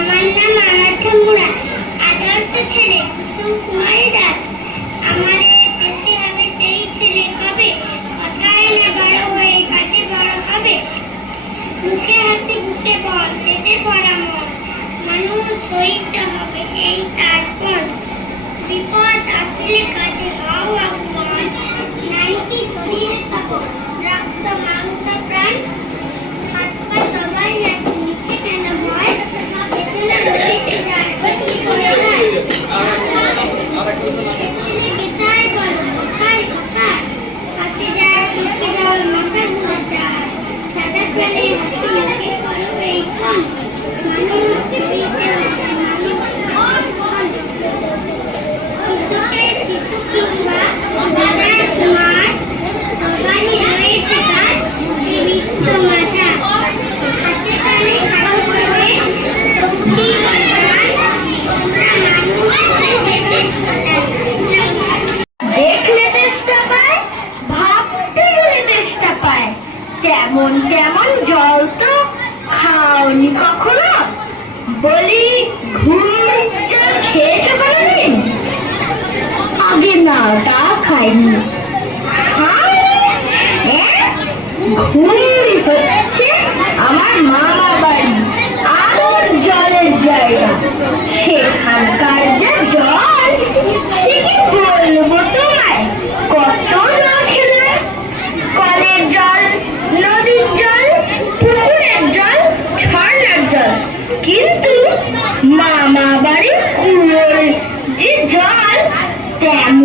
আমার নাম আরাধ্যা মুরা আদর্শ ছেলে কুসুম কুমারী দাস। আমাদের দেশে হবে সেই ছেলে কবে? কথায় না বড় হয়ে কাজে বড় হবে? মুখে হাসি, বুকে বল পেটে পড়া মন, মানুষ সইতে হবে। Gracias. খাওনি কখনো বলি ঘুম খেয়েছো কোনোদিন? আগে না তা খাইনি।